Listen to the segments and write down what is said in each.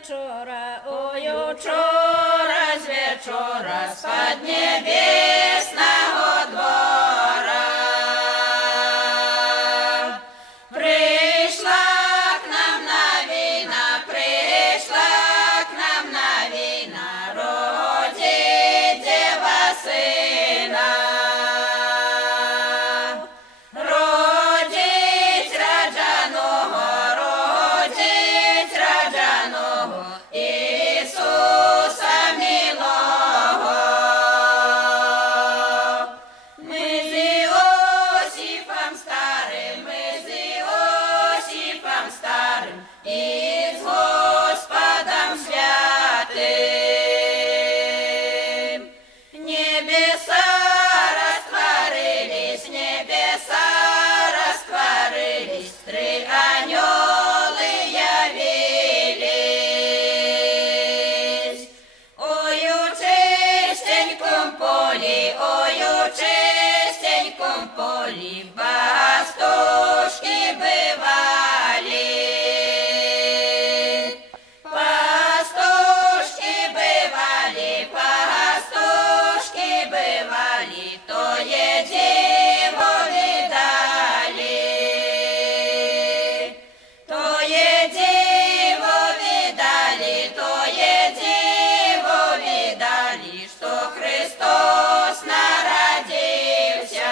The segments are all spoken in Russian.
вечора, ой, учора з вечора, з-под небесного двора. Пришла к нам новина, пришла к нам новина, родить дева сына. Родить раджаного, Ісуса милого. Ми з Іосифом старим, і з Господом святим. Небеса растворились, три ангелы явились. Ой, у чистеньком полі пастушки бывали. Пастушки бывали, то едиво видали. То едиво видали, что Христос народился.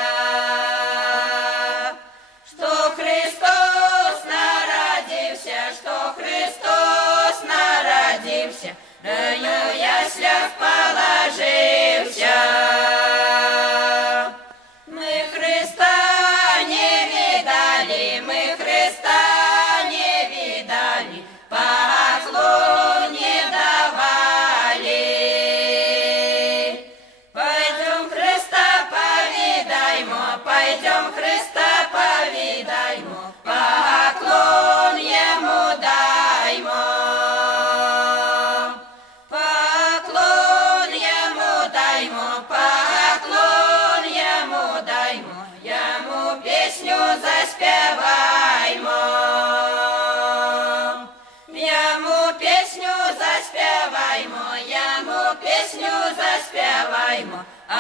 Что Христос народился, раю яслях положился. Мы Христа не видали, поклон не давали. Пойдем Христа повидаймо, поклон ему даймо. Поклон ему даймо, ему песню заспеваймо. Ему песню заспеваймо, а